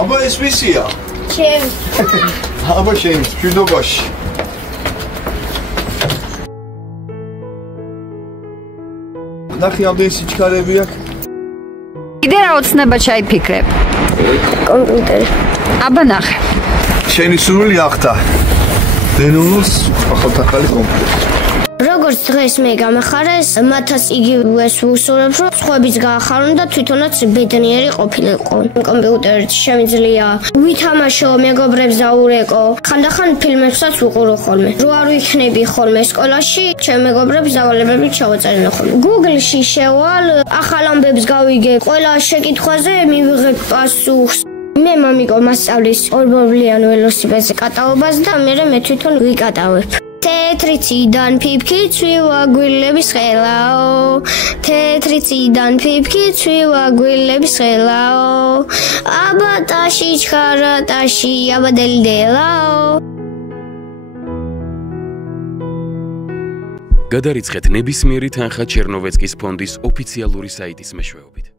აბა ეს ვისია? ჩემი. აბა შენ მშვიდობაში. ნახე ამდენი სიჩქარები აქვს. კიდე რა ოცნება ჩაიფიქრებ? კომპიუტერი. აბა ნახე. შენი სურვილი ახთა. დენონოს ახალ კომპიუტერი. როგორც დღეს მე გამახარეს, მათაც იგივეს ვუსურებ, რომ სხვაებიც გაახარონ და თვითონაც ბედნიერი ყოფილიყო. კომპიუტერით შემიძლია ვითამაშო, მეგობრებს დაურეკო. ხანდახან ფილმებსაც ვუყურო ხოლმე. რო არ ვიქნები ხოლმე სკოლაში, ჩემ მეგობრებს დავალებები ჩავაწერენ ხოლმე. Google-ში შევალ, ახალ ამბებს გავიგებ, ყველა შეკითხვაზე მივიღებ პასუხს. მე მამიკო მასწავლის ორბობლიან ველოსიპედზე კატაობას და მე თვითონ ვიკატავებ. თეთრი ციდან ფიფქი ცვივა გვილების ხელაო თეთრი ციდან ფიფქი ცვივა გვილების ხელაო აბა ტაში ჩხარა ტაში აბა დელდელაო გადარიცხეთ ნებისმიერი თანხა ჩერნოვეცკის ფონდის ოფიციალური საიტის მეშვეობით.